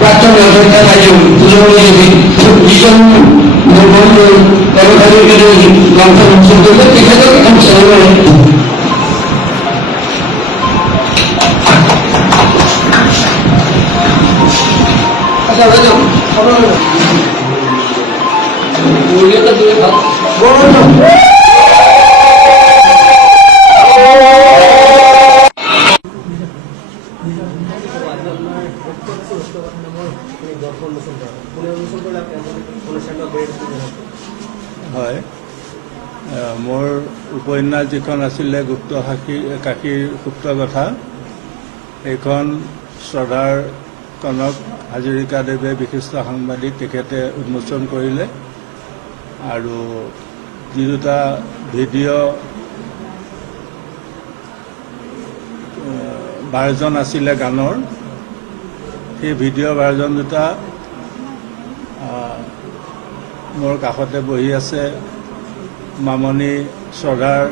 প্ৰাক্তন হয় মোৰ উপন্যাস যিখন আছিলে গুপ্ত কাশীৰ সুপ্ত কথা এইখন শ্ৰদ্ধাৰ কনক হাজৰিকাদেৱে বিশিষ্ট সাংবাদিক তেখেতে উন্মোচন কৰিলে আৰু যি দুটা ভিডিঅ' ভাৰ্জন আছিলে গানৰ সেই ভিডিঅ' ভাৰ্জন দুটা মোৰ কাষতে বহি আছে মামনি শ্ৰদ্ধাৰ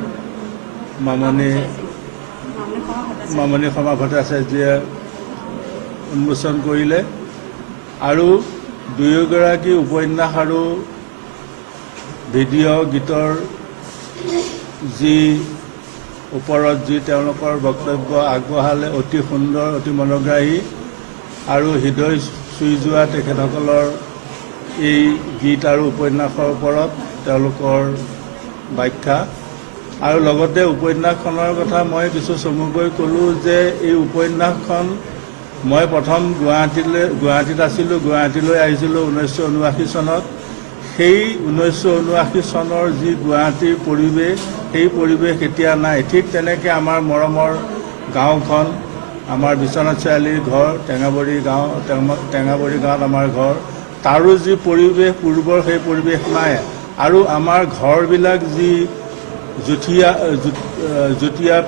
মামনি সমাজ ভট্টাচাৰ্যে উন্মোচন কৰিলে আৰু দুয়োগৰাকী উপন্যাস আৰু ভিডিঅ' গীতৰ যি ওপৰত যি তেওঁলোকৰ বক্তব্য আগবঢ়ালে অতি সুন্দৰ অতি মনোগ্ৰাহী আৰু হৃদয় চুই যোৱা তেখেতসকলৰ এই গীত আৰু উপন্যাসৰ ওপৰত তেওঁলোকৰ ব্যাখ্যা আৰু লগতে উপন্যাসখনৰ কথা মই কিছু চমুকৈ ক'লোঁ যে এই উপন্যাসখন মই প্ৰথম গুৱাহাটীত আছিলোঁ গুৱাহাটীলৈ আহিছিলোঁ 1979 চনত সেই 1979 চনৰ যি গুৱাহাটীৰ পৰিৱেশ সেই পৰিৱেশ এতিয়া নাই ঠিক তেনেকৈ আমাৰ মৰমৰ গাঁওখন আমাৰ বিশ্বনাথ চাৰিআলিৰ ঘৰ টেঙাবৰী গাঁৱত আমাৰ ঘৰ তাৰো যি পৰিৱেশ পূৰ্বৰ সেই পৰিৱেশ নাই আৰু আমাৰ ঘৰবিলাক যি যুটীয়া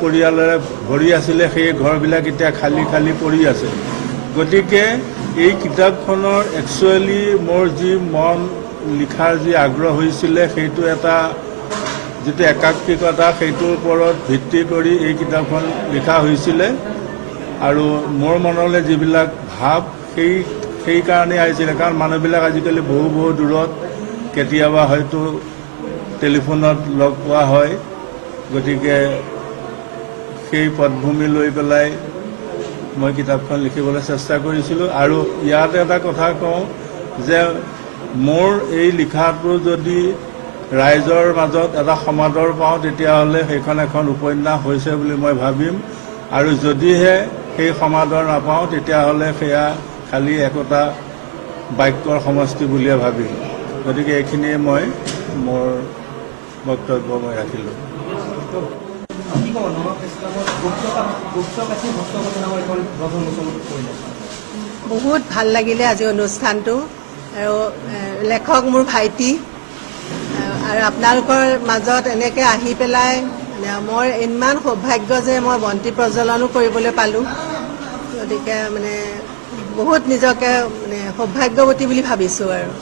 পৰিয়ালেৰে ভৰি আছিলে সেই ঘৰবিলাক এতিয়া খালী খালী পৰি আছে গতিকে এই কিতাপখনৰ একচুৱেলি মোৰ যি মন লিখাৰ যি আগ্ৰহ হৈছিলে সেইটো এটা যিটো একাত্মিকতা সেইটোৰ ওপৰত ভিত্তি কৰি এই কিতাপখন লিখা হৈছিলে আৰু মোৰ মনলৈ যিবিলাক ভাৱ সেইকাৰণে আহিছিলে কাৰণ মানুহবিলাক আজিকালি বহু দূৰত কেতিয়াবা হয়তো টেলিফোনত লগ পোৱা হয় গতিকে সেই পটভূমি লৈ পেলাই মই কিতাপখন লিখিবলৈ চেষ্টা কৰিছিলোঁ আৰু ইয়াত এটা কথা কওঁ যে মোৰ এই লিখাটো যদি ৰাইজৰ মাজত এটা সমাদৰ পাওঁ তেতিয়াহ'লে সেইখন এখন উপন্যাস হৈছে বুলি মই ভাবিম আৰু যদিহে সেই সমাদৰ নাপাওঁ তেতিয়াহ'লে সেয়া খালি একোটা বাক্যৰ সমষ্টি বুলিয়ে ভাবিম গতিকে এইখিনিয়ে মই মোৰ বক্তব্য মই ৰাখিলোঁ বহুত ভাল লাগিলে আজি অনুষ্ঠানটো আৰু লেখক মোৰ ভাইটি আৰু আপোনালোকৰ মাজত এনেকৈ আহি পেলাই মোৰ ইমান সৌভাগ্য যে মই বন্তি প্ৰজ্বলনো কৰিবলৈ পালোঁ গতিকে মানে বহুত নিজকে মানে সৌভাগ্যৱতী বুলি ভাবিছোঁ আৰু